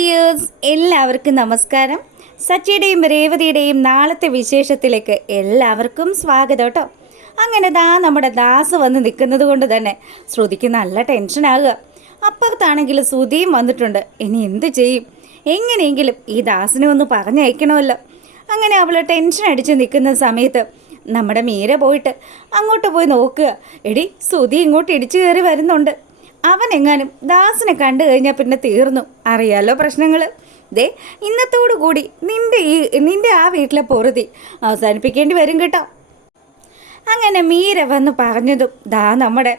Dears, എല്ലാവർക്കും നമസ്കാരം. സച്ചിയുടെയും രേവതിയുടെയും നാളത്തെ വിശേഷത്തിലേക്ക് എല്ലാവർക്കും സ്വാഗതം കേട്ടോ. അങ്ങനെ നമ്മുടെ ദാസ് വന്ന് നിൽക്കുന്നത് കൊണ്ട് തന്നെ ശ്രുതിക്ക് നല്ല ടെൻഷനാകുക. അപ്പുറത്താണെങ്കിൽ ശ്രുതിയും വന്നിട്ടുണ്ട്. ഇനി എന്ത് ചെയ്യും? എങ്ങനെയെങ്കിലും ഈ ദാസിനെ ഒന്ന് പറഞ്ഞയക്കണമല്ലോ. അങ്ങനെ അവൾ ടെൻഷൻ അടിച്ച് നിൽക്കുന്ന സമയത്ത് നമ്മുടെ മീര പോയിട്ട് അങ്ങോട്ട് പോയി നോക്കുക. എടി, ശ്രുതി ഇങ്ങോട്ട് ഇടിച്ചു കയറി വരുന്നുണ്ട്. അവനെങ്ങാനും ദാസിനെ കണ്ടു കഴിഞ്ഞാൽ പിന്നെ തീർന്നു. അറിയാലോ പ്രശ്നങ്ങൾ. ദേ, ഇന്നത്തോടു കൂടി നിന്റെ ആ വീട്ടിലെ പൊറുതി അവസാനിപ്പിക്കേണ്ടി വരും കേട്ടോ. അങ്ങനെ മീര വന്ന് പറഞ്ഞതും നമ്മുടെ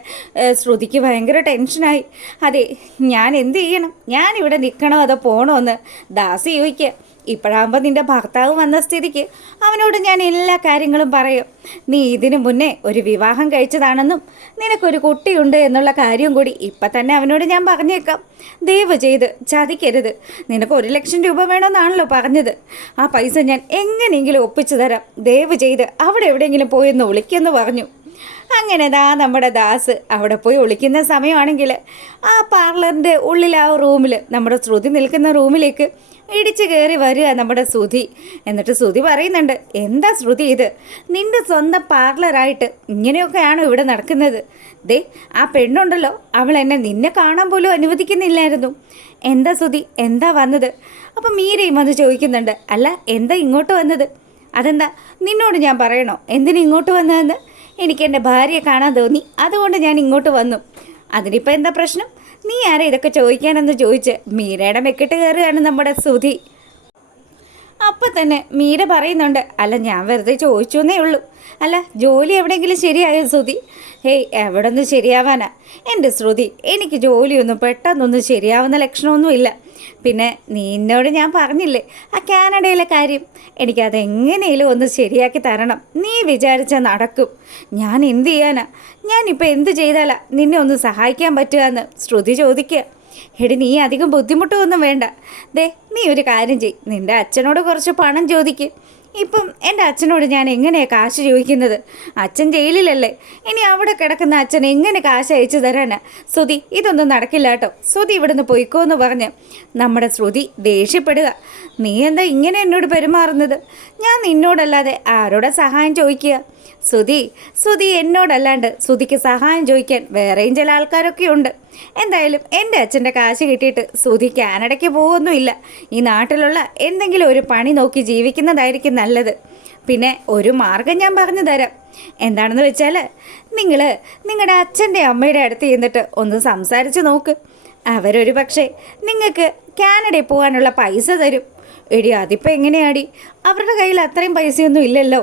ശ്രുതിക്ക് ഭയങ്കര ടെൻഷനായി. അതെ, ഞാൻ എന്ത് ചെയ്യണം? ഞാനിവിടെ നിൽക്കണോ അതോ പോകണോ എന്ന് ദാസ് ചോദിക്കുക. ഇപ്പോഴാകുമ്പോൾ നിൻ്റെ ഭർത്താവ് വന്ന സ്ഥിതിക്ക് അവനോട് ഞാൻ എല്ലാ കാര്യങ്ങളും പറയും. നീ ഇതിനു മുന്നേ ഒരു വിവാഹം കഴിച്ചതാണെന്നും നിനക്കൊരു കുട്ടിയുണ്ട് എന്നുള്ള കാര്യം കൂടി ഇപ്പം തന്നെ അവനോട് ഞാൻ പറഞ്ഞേക്കാം. ദയവ് ചെയ്ത് ചതിക്കരുത്. നിനക്ക് 1,00,000 രൂപ വേണമെന്നാണല്ലോ പറഞ്ഞത്. ആ പൈസ ഞാൻ എങ്ങനെയെങ്കിലും ഒപ്പിച്ചു തരാം. ദയവ് ചെയ്ത് അവിടെ എവിടെയെങ്കിലും പോയെന്ന് വിളിക്കുമെന്ന് പറഞ്ഞു. അങ്ങനെ നമ്മുടെ ദാസ് അവിടെ പോയി ഒളിക്കുന്ന സമയമാണെങ്കിൽ ആ പാർലറിൻ്റെ ഉള്ളിൽ ആ റൂമിൽ നമ്മുടെ ശ്രുതി നിൽക്കുന്ന റൂമിലേക്ക് ഇടിച്ചു കയറി വരിക നമ്മുടെ ശ്രുതി. എന്നിട്ട് ശ്രുതി പറയുന്നുണ്ട്, എന്താ ശ്രുതി ഇത്? നിൻ്റെ സ്വന്തം പാർലറായിട്ട് ഇങ്ങനെയൊക്കെയാണോ ഇവിടെ നടക്കുന്നത്? ദേ, ആ പെണ്ണുണ്ടല്ലോ, അവൾ എന്നെ നിന്നെ കാണാൻ പോലും അനുവദിക്കുന്നില്ലായിരുന്നു. എന്താ ശ്രുതി, എന്താ വന്നത്? അപ്പം മീരയും വന്ന് ചോദിക്കുന്നുണ്ട്, അല്ല എന്താ ഇങ്ങോട്ട് വന്നത്? അതെന്താ നിന്നോട് ഞാൻ പറയണോ എന്തിനാ ഇങ്ങോട്ട് വന്നതെന്ന്? എനിക്ക് എൻ്റെ ഭാര്യയെ കാണാൻ തോന്നി, അതുകൊണ്ട് ഞാൻ ഇങ്ങോട്ട് വന്നു. അതിനിപ്പോൾ എന്താ പ്രശ്നം? നീ ആരാ ഇതൊക്കെ ചോദിക്കാനെന്ന് ചോദിച്ച് മീരയുടെ മെക്കിട്ട് കയറുകയാണ് നമ്മുടെ ശ്രുതി. അപ്പം തന്നെ മീര പറയുന്നുണ്ട്, അല്ല ഞാൻ വെറുതെ ചോദിച്ചു എന്നേ ഉള്ളൂ. അല്ല, ജോലി എവിടെയെങ്കിലും ശരിയായോ ശ്രുതി? ഹേയ്, എവിടെ നിന്ന് ശരിയാവാനാ എൻ്റെ ശ്രുതി? എനിക്ക് ജോലിയൊന്നും പെട്ടെന്നൊന്നും ശരിയാവുന്ന ലക്ഷണമൊന്നുമില്ല. പിന്നെ നിന്നോട് ഞാൻ പറഞ്ഞില്ലേ ആ കാനഡയിലെ കാര്യം? എനിക്കതെങ്ങനെയും ഒന്ന് ശരിയാക്കി തരണം. നീ വിചാരിച്ചാൽ നടക്കും. ഞാൻ എന്ത് ചെയ്യാനാ? ഞാനിപ്പോൾ എന്ത് ചെയ്താലാ നിന്നെ ഒന്ന് സഹായിക്കാൻ പറ്റുക എന്ന് ശ്രുതി ചോദിക്കുക. എടി, നീ അധികം ബുദ്ധിമുട്ടൊന്നും വേണ്ട. ദേ, നീ ഒരു കാര്യം ചെയ്യ്, നിൻ്റെ അച്ഛനോട് കുറച്ച് പണം ചോദിക്ക്. ഇപ്പം എൻ്റെ അച്ഛനോട് ഞാൻ എങ്ങനെയാണ് കാശ് ചോദിക്കുന്നത്? അച്ഛൻ ജയിലിലല്ലേ. ഇനി അവിടെ കിടക്കുന്ന അച്ഛൻ എങ്ങനെ കാശ് അയച്ചു തരാനാ? ശ്രുതി, ഇതൊന്നും നടക്കില്ല കേട്ടോ. ശ്രുതി ഇവിടുന്ന് പോയിക്കോന്ന് പറഞ്ഞ് നമ്മുടെ ശ്രുതി ദേഷ്യപ്പെടുക. നീ എന്താ ഇങ്ങനെ എന്നോട് പെരുമാറുന്നത്? ഞാൻ നിന്നോടല്ലാതെ ആരോടെ സഹായം ചോദിക്കുക? ശ്രുതി എന്നോടല്ലാണ്ട് ശ്രുതിക്ക് സഹായം ചോദിക്കാൻ വേറെയും ചില ആൾക്കാരൊക്കെ ഉണ്ട്. എന്തായാലും എൻ്റെ അച്ഛൻ്റെ കാശ് കിട്ടിയിട്ട് ശ്രുതി കാനഡയ്ക്ക് പോകുമൊന്നുമില്ല. ഈ നാട്ടിലുള്ള എന്തെങ്കിലും ഒരു പണി നോക്കി ജീവിക്കുന്നതായിരിക്കും നല്ലത്. പിന്നെ ഒരു മാർഗം ഞാൻ പറഞ്ഞു തരാം. എന്താണെന്ന് വെച്ചാൽ, നിങ്ങളുടെ അച്ഛൻ്റെ അമ്മയുടെ അടുത്ത് ചെന്നിട്ട് ഒന്ന് സംസാരിച്ച് നോക്ക്. അവരൊരു പക്ഷേ നിങ്ങൾക്ക് കാനഡയിൽ പോകാനുള്ള പൈസ തരും. എടി, അതിപ്പോൾ എങ്ങനെയാടി? അവരുടെ കയ്യിൽ അത്രയും പൈസയൊന്നും ഇല്ലല്ലോ.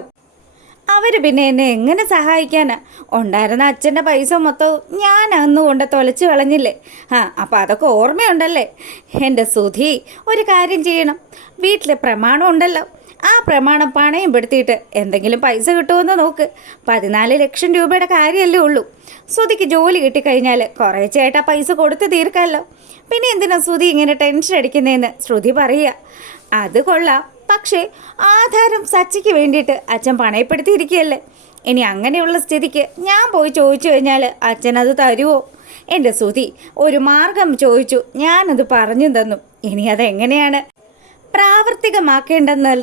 അവർ പിന്നെ എന്നെ എങ്ങനെ സഹായിക്കാനാ? ഉണ്ടായിരുന്ന അച്ഛൻ്റെ പൈസ മൊത്തവും ഞാൻ അന്ന് കൊണ്ട് തൊലച്ച് കളഞ്ഞില്ലേ? അപ്പോൾ അതൊക്കെ ഓർമ്മയുണ്ടല്ലേ? എൻ്റെ സുധി, ഒരു കാര്യം ചെയ്യണം. വീട്ടിലെ പ്രമാണം ഉണ്ടല്ലോ, ആ പ്രമാണം പണയം പെടുത്തിയിട്ട് എന്തെങ്കിലും പൈസ കിട്ടുമെന്ന് നോക്ക്. 14,00,000 രൂപയുടെ കാര്യമല്ലേ ഉള്ളൂ. സുധിക്ക് ജോലി കിട്ടിക്കഴിഞ്ഞാൽ കുറേശ്ശായിട്ട് ആ പൈസ കൊടുത്ത് തീർക്കാമല്ലോ. പിന്നെ എന്തിനാ സുധി ഇങ്ങനെ ടെൻഷൻ അടിക്കുന്നതെന്ന് ശ്രുതി പറയുക. അത് കൊള്ളാം, പക്ഷേ ആധാരം സച്ചിക്ക് വേണ്ടിയിട്ട് അച്ഛൻ പണയപ്പെടുത്തിയിരിക്കുകയല്ലേ. ഇനി അങ്ങനെയുള്ള സ്ഥിതിക്ക് ഞാൻ പോയി ചോദിച്ചു കഴിഞ്ഞാൽ അച്ഛനത് തരുമോ? എൻ്റെ ശ്രുതി ഒരു മാർഗം ചോദിച്ചു, ഞാനത് പറഞ്ഞു തന്നു. ഇനി അതെങ്ങനെയാണ് പ്രാവർത്തികമാക്കേണ്ടെന്ന്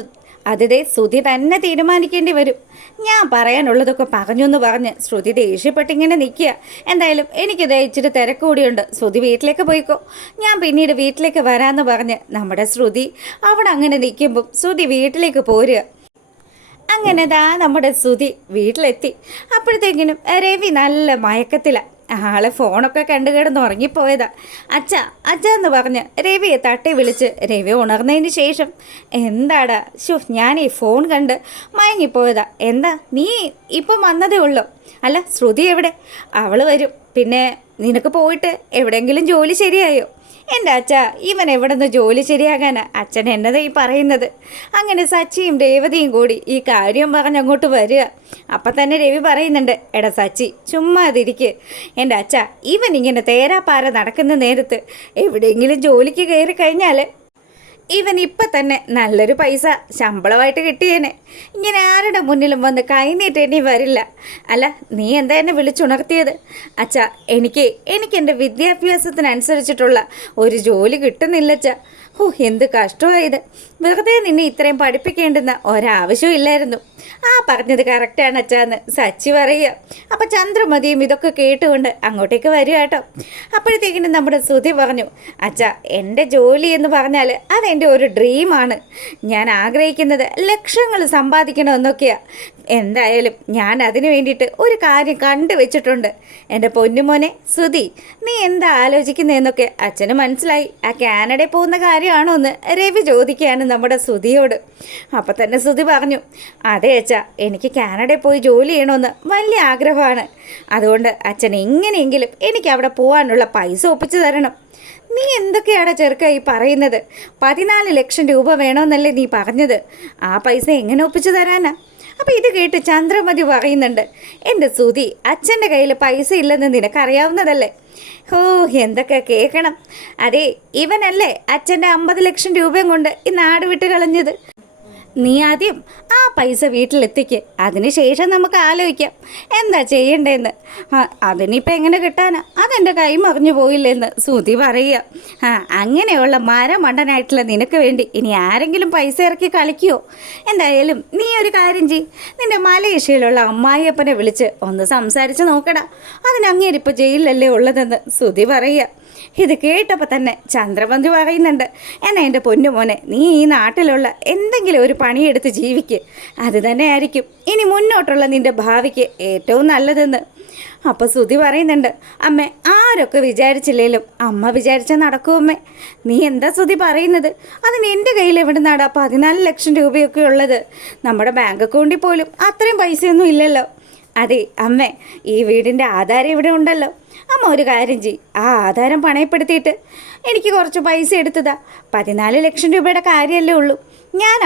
അതേ ശ്രുതി തന്നെ തീരുമാനിക്കേണ്ടി വരും. ഞാൻ പറയാനുള്ളതൊക്കെ പറഞ്ഞു എന്ന് പറഞ്ഞ് ശ്രുതി ദേഷ്യപ്പെട്ടിങ്ങനെ നിൽക്കുക. എന്തായാലും എനിക്കിത് ഇച്ചിരി തിരക്ക് കൂടിയുണ്ട്. ശ്രുതി വീട്ടിലേക്ക് പോയിക്കോ, ഞാൻ പിന്നീട് വീട്ടിലേക്ക് വരാമെന്ന് പറഞ്ഞ് നമ്മുടെ ശ്രുതി അവിടെ അങ്ങനെ നിൽക്കുമ്പം ശ്രുതി വീട്ടിലേക്ക് പോരുക. അങ്ങനെ നമ്മുടെ ശ്രുതി വീട്ടിലെത്തി. അപ്പോഴത്തേക്കിനും രവി നല്ല മയക്കത്തിലാണ്. ആളെ ഫോണൊക്കെ കണ്ടു കിടന്ന് ഉറങ്ങിപ്പോയതാ. അച്ഛ എന്ന് പറഞ്ഞ് രവിയെ തട്ടി വിളിച്ച് രവി ഉണർന്നതിന് ശേഷം, എന്താടാ? ഞാൻ ഈ ഫോൺ കണ്ട് മയങ്ങിപ്പോയതാ. എന്താ, നീ ഇപ്പം വന്നതേ ഉള്ളൂ? അല്ല, ശ്രുതി എവിടെ? അവൾ വരും. പിന്നെ നിനക്ക് പോയിട്ട് എവിടെയെങ്കിലും ജോലി ശരിയായോ? എൻ്റെ അച്ഛ, ഇവൻ എവിടെ നിന്ന് ജോലി ശരിയാകാനാ? അച്ഛൻ എന്നതാ ഈ പറയുന്നത്? അങ്ങനെ സച്ചിയും രേവതിയും കൂടി ഈ കാര്യം പറഞ്ഞ് അങ്ങോട്ട് വരിക. അപ്പം തന്നെ രവി പറയുന്നുണ്ട്, എടാ സച്ചി, ചുമ്മാ അതിരിക്ക്. എൻ്റെ അച്ഛ, ഇവൻ ഇങ്ങനെ തേരാപ്പാര നടക്കുന്ന നേരത്ത് എവിടെയെങ്കിലും ജോലിക്ക് കയറി കഴിഞ്ഞാൽ ഇവൻ ഇപ്പം തന്നെ നല്ലൊരു പൈസ ശമ്പളമായിട്ട് കിട്ടിയേനെ. ഇങ്ങനെ ആരുടെ മുന്നിലും വന്ന് കൈനീട്ടേണ്ടി വരില്ല. അല്ല, നീ എന്താ എന്നെ വിളിച്ചുണർത്തിയത്? അച്ഛാ, എനിക്ക് എൻ്റെ വിദ്യാഭ്യാസത്തിനനുസരിച്ചിട്ടുള്ള ഒരു ജോലി കിട്ടുന്നില്ലച്ചാ. എന്ത് കഷ്ടമായത്. വെറുതെ നിന്നെ ഇത്രയും പഠിപ്പിക്കേണ്ടുന്ന ഒരാവശ്യവും ഇല്ലായിരുന്നു. പറഞ്ഞത് കറക്റ്റാണ് അച്ഛാന്ന് സച്ചി പറയുക. അപ്പം ചന്ദ്രമതിയും ഇതൊക്കെ കേട്ടുകൊണ്ട് അങ്ങോട്ടേക്ക് വരിക കേട്ടോ. അപ്പോഴത്തേക്കിനും നമ്മുടെ ശ്രുതി പറഞ്ഞു, അച്ഛാ, എൻ്റെ ജോലി എന്ന് പറഞ്ഞാൽ അതെൻ്റെ ഒരു ഡ്രീമാണ്. ഞാൻ ആഗ്രഹിക്കുന്നത് ലക്ഷങ്ങൾ സമ്പാദിക്കണമെന്നൊക്കെയാണ്. എന്തായാലും ഞാൻ അതിനു വേണ്ടിയിട്ട് ഒരു കാര്യം കണ്ടുവച്ചിട്ടുണ്ട്. എൻ്റെ പൊന്നുമോനെ ശ്രുതി, നീ എന്താ ആലോചിക്കുന്നതെന്നൊക്കെ അച്ഛന് മനസ്സിലായി. കാനഡയിൽ പോകുന്ന കാര്യമാണോ എന്ന് രവി ചോദിക്കുകയാണ് നമ്മുടെ ശ്രുതിയോട്. അപ്പം തന്നെ ശ്രുതി പറഞ്ഞു, അതെ അച്ഛാ, എനിക്ക് കാനഡയിൽ പോയി ജോലി ചെയ്യണമെന്ന് വലിയ ആഗ്രഹമാണ്. അതുകൊണ്ട് അച്ഛൻ എങ്ങനെയെങ്കിലും എനിക്ക് അവിടെ പോകാനുള്ള പൈസ ഒപ്പിച്ചു തരണം. നീ എന്തൊക്കെയാണ് ചെറുക്ക ഈ പറയുന്നത്? 14 ലക്ഷം രൂപ വേണമെന്നല്ലേ നീ പറഞ്ഞത്? ആ പൈസ എങ്ങനെ ഒപ്പിച്ചു തരാനാ? അപ്പം ഇത് കേട്ട് ചന്ദ്രമതി പറയുന്നുണ്ട്, എൻ്റെ ശ്രുതി, അച്ഛൻ്റെ കയ്യിൽ പൈസ ഇല്ലെന്ന് നിനക്കറിയാവുന്നതല്ലേ? എന്തൊക്കെ കേൾക്കണം. അതെ, ഇവനല്ലേ അച്ഛൻ്റെ 50 ലക്ഷം രൂപയും കൊണ്ട് ഈ നാട് വിട്ട് കളഞ്ഞത്. നീ ആദ്യം ആ പൈസ വീട്ടിലെത്തിക്ക്, അതിനുശേഷം നമുക്ക് ആലോചിക്കാം എന്താ ചെയ്യണ്ടേന്ന്. അതിനിപ്പോൾ എങ്ങനെ കിട്ടാനാ? അതെൻ്റെ കൈ മറിഞ്ഞു പോയില്ലെന്ന് ശ്രുതി പറയുക. അങ്ങനെയുള്ള മരമണ്ടനായിട്ടുള്ള നിനക്ക് വേണ്ടി ഇനി ആരെങ്കിലും പൈസ ഇറക്കി കളിക്കുമോ? എന്തായാലും നീ ഒരു കാര്യം ചെയ്യ്, നിൻ്റെ മലേഷ്യയിലുള്ള അമ്മായിയപ്പനെ വിളിച്ച് ഒന്ന് സംസാരിച്ച് നോക്കടാ. അതിനങ്ങേരിപ്പോൾ ജയിലിലല്ലേ ഉള്ളതെന്ന് ശ്രുതി പറയുക. ഇത് കേട്ടപ്പോൾ തന്നെ ചന്ദ്രബന്ധു പറയുന്നുണ്ട്, എന്നാ എൻ്റെ പൊന്നുമോനെ, നീ ഈ നാട്ടിലുള്ള എന്തെങ്കിലും ഒരു പണിയെടുത്ത് ജീവിക്ക്. അത് തന്നെ ആയിരിക്കും ഇനി മുന്നോട്ടുള്ള നിൻ്റെ ഭാവിക്ക് ഏറ്റവും നല്ലതെന്ന്. അപ്പോൾ ശ്രുതി പറയുന്നുണ്ട്, അമ്മേ, ആരൊക്കെ വിചാരിച്ചില്ലേലും അമ്മ വിചാരിച്ചാൽ നടക്കുമമ്മേ. നീ എന്താ ശ്രുതി പറയുന്നത്? അതിന് എൻ്റെ കയ്യിൽ എവിടെ നിന്നാടാ 14 ലക്ഷം രൂപയൊക്കെ ഉള്ളത്? നമ്മുടെ ബാങ്ക് അക്കൗണ്ടിൽ പോലും അത്രയും പൈസയൊന്നും ഇല്ലല്ലോ. അതെ അമ്മേ, ഈ വീടിൻ്റെ ആധാരം ഇവിടെ ഉണ്ടല്ലോ. അമ്മ ഒരു കാര്യം ചെയ്യും, ആ ആധാരം പണയപ്പെടുത്തിയിട്ട് എനിക്ക് കുറച്ച് പൈസ എടുത്തതാ. 14 ലക്ഷം രൂപയുടെ കാര്യമല്ലേ ഉള്ളൂ. ഞാൻ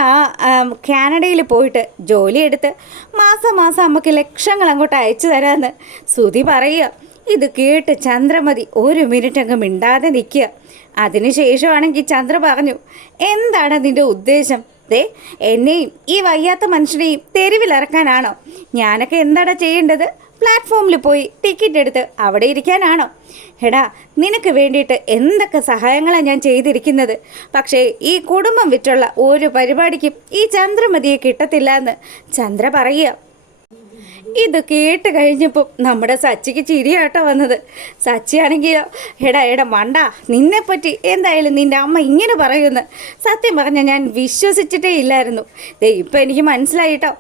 കാനഡയിൽ പോയിട്ട് ജോലിയെടുത്ത് മാസം മാസം അമ്മയ്ക്ക് ലക്ഷങ്ങൾ അങ്ങോട്ട് അയച്ചു തരാമെന്ന് ശ്രുതി പറയുക. ഇത് കേട്ട് ചന്ദ്രമതി ഒരു മിനിറ്റ് അങ്ങ് മിണ്ടാതെ നിൽക്കുക. അതിനുശേഷമാണെങ്കിൽ ചന്ദ്ര പറഞ്ഞു, എന്താണ് നിൻ്റെ ഉദ്ദേശം? എന്നെയും ഈ വയ്യാത്ത മനുഷ്യനെയും തെരുവിലിറക്കാനാണോ? ഞാനൊക്കെ എന്താടാ ചെയ്യേണ്ടത്? പ്ലാറ്റ്ഫോമിൽ പോയി ടിക്കറ്റ് എടുത്ത് അവിടെ ഇരിക്കാനാണോ? എടാ, നിനക്ക് വേണ്ടിയിട്ട് എന്തൊക്കെ സഹായങ്ങളാണ് ഞാൻ ചെയ്തിരിക്കുന്നത്. പക്ഷേ ഈ കുടുംബം വിറ്റുള്ള ഒരു പരിപാടിക്കും ഈ ചന്ദ്രമതിയെ കിട്ടത്തില്ല എന്ന് ചന്ദ്ര പറയുക. ഇത് കേട്ട് കഴിഞ്ഞപ്പോൾ നമ്മുടെ സച്ചിക്ക് ചിരിയാട്ടോ വന്നത്. സച്ചിയാണെങ്കിലോ, എടാ മണ്ട, നിന്നെപ്പറ്റി എന്തായാലും നിൻ്റെ അമ്മ ഇങ്ങനെ പറയുമെന്ന് സത്യം പറഞ്ഞാൽ ഞാൻ വിശ്വസിച്ചിട്ടേ ഇല്ലായിരുന്നു. ഇപ്പം എനിക്ക് മനസ്സിലായിട്ടോ,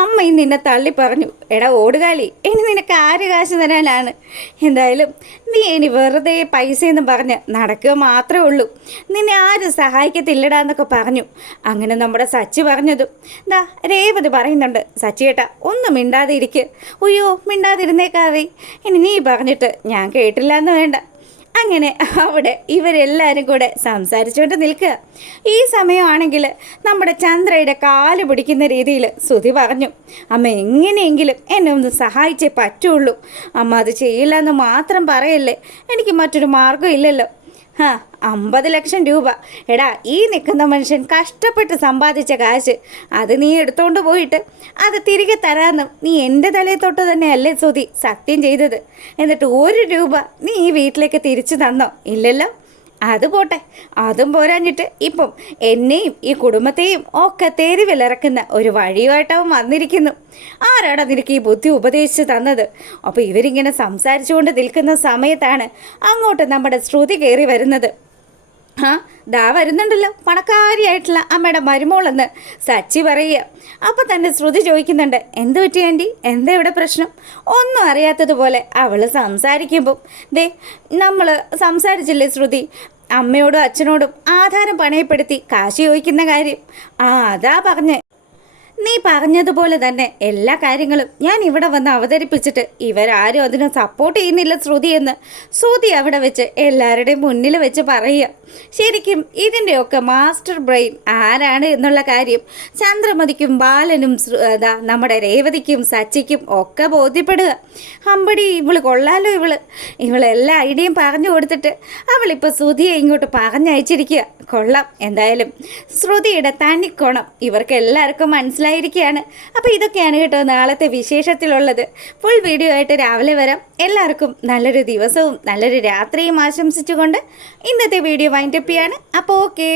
അമ്മയും നിന്നെ തള്ളി പറഞ്ഞു. എടാ ഓടുകാലി, ഇനി നിനക്ക് ആര് കാശ് തരാനാണ്? എന്തായാലും നീ ഇനി വെറുതെ പൈസയെന്ന് പറഞ്ഞ് നടക്കുക മാത്രമേ ഉള്ളൂ. നിന്നെ ആരും സഹായിക്കത്തില്ലടാന്നൊക്കെ പറഞ്ഞു. അങ്ങനെ നമ്മുടെ സച്ചി പറഞ്ഞതും രേവതി പറയുന്നുണ്ട്, സച്ചിയേട്ടാ ഒന്നും മിണ്ടാതെ ഇരിക്കും. അയ്യോ, മിണ്ടാതിരുന്നേക്കാവേ, ഇനി നീ പറഞ്ഞിട്ട് ഞാൻ കേട്ടില്ല എന്ന് വേണ്ട. അങ്ങനെ അവിടെ ഇവരെല്ലാവരും കൂടെ സംസാരിച്ചുകൊണ്ട് നിൽക്കുക. ഈ സമയമാണെങ്കിൽ നമ്മുടെ ചന്ദ്രയുടെ കാല് പിടിക്കുന്ന രീതിയിൽ ശ്രുതി പറഞ്ഞു, അമ്മ എങ്ങനെയെങ്കിലും എന്നെ ഒന്ന് സഹായിച്ചേ പറ്റുള്ളൂ. അമ്മ അത് ചെയ്യില്ല എന്ന് മാത്രം പറയല്ലേ, എനിക്ക് മറ്റൊരു മാർഗ്ഗം ഇല്ലല്ലോ. 50 ലക്ഷം രൂപ, എടാ, ഈ നിൽക്കുന്ന മനുഷ്യൻ കഷ്ടപ്പെട്ട് സമ്പാദിച്ച കാശ്, അത് നീ എടുത്തോണ്ട് പോയിട്ട് അത് തിരികെ തരാമെന്ന് നീ എൻ്റെ തലയിൽ തൊട്ട് തന്നെയല്ലേ ശ്രുതി സത്യം ചെയ്തത്? എന്നിട്ട് 1 രൂപ നീ ഈ വീട്ടിലേക്ക് തിരിച്ചു തന്നോ? ഇല്ലല്ലോ. അത് പോട്ടെ, അതും പോരാഞ്ഞിട്ട് ഇപ്പം എന്നെയും ഈ കുടുംബത്തെയും ഒക്കെ തെരുവിലിറക്കുന്ന ഒരു വഴിയുമായിട്ടവൻ വന്നിരിക്കുന്നു. ആരാടാ നിനക്ക് ഈ ബുദ്ധി ഉപദേശിച്ച് തന്നത്? അപ്പോൾ ഇവരിങ്ങനെ സംസാരിച്ചുകൊണ്ട് നിൽക്കുന്ന സമയത്താണ് അങ്ങോട്ട് നമ്മുടെ ശ്രുതി കയറി വരുന്നത്. വരുന്നുണ്ടല്ലോ പണക്കാരിയായിട്ടുള്ള അമ്മയുടെ മരുമോളെന്ന് സച്ചി പറയുക. അപ്പം തന്നെ ശ്രുതി ചോദിക്കുന്നുണ്ട്, എന്ത് പറ്റി ആൻറ്റി, എന്താ ഇവിടെ പ്രശ്നം? ഒന്നും അറിയാത്തതുപോലെ അവൾ സംസാരിക്കുമ്പം നമ്മൾ സംസാരിച്ചില്ലേ ശ്രുതി, അമ്മയോടും അച്ഛനോടും ആധാരം പണയപ്പെടുത്തി കാശ് ചോദിക്കുന്ന കാര്യം. അതാ പറഞ്ഞ്. നീ പറഞ്ഞതുപോലെ തന്നെ എല്ലാ കാര്യങ്ങളും ഞാൻ ഇവിടെ വന്ന് അവതരിപ്പിച്ചിട്ട് ഇവരാരും അതിനെ സപ്പോർട്ട് ചെയ്യുന്നില്ല ശ്രുതി എന്ന് ശ്രുതി അവിടെ വെച്ച് എല്ലാവരുടെയും മുന്നിൽ വെച്ച് പറയുക. ശരിക്കും ഇതിൻ്റെയൊക്കെ മാസ്റ്റർ ബ്രെയിൻ ആരാണ് എന്നുള്ള കാര്യം ചന്ദ്രമതിക്കും ബാലനും നമ്മുടെ രേവതിക്കും സച്ചിക്കും ഒക്കെ ബോധ്യപ്പെടുക. അമ്പടി, ഇവള് കൊള്ളാലോ, ഇവളെല്ലാ ഐഡിയയും പറഞ്ഞു കൊടുത്തിട്ട് അവളിപ്പോൾ ശ്രുതിയെ ഇങ്ങോട്ട് പറഞ്ഞയച്ചിരിക്കുക. കൊള്ളാം. എന്തായാലും ശ്രുതിയുടെ തനിക്കോണം ഇവർക്ക് എല്ലാവർക്കും മനസ്സിലായിരിക്കുകയാണ്. അപ്പോൾ ഇതൊക്കെയാണ് കേട്ടോ നാളത്തെ വിശേഷത്തിലുള്ളത്. ഫുൾ വീഡിയോ ആയിട്ട് രാവിലെ വരാം. എല്ലാവർക്കും നല്ലൊരു ദിവസവും നല്ലൊരു രാത്രിയും ആശംസിച്ചുകൊണ്ട് ഇന്നത്തെ വീഡിയോ വൈൻഡപ്പ് ചെയ്യാണ്. അപ്പോൾ ഓക്കെ.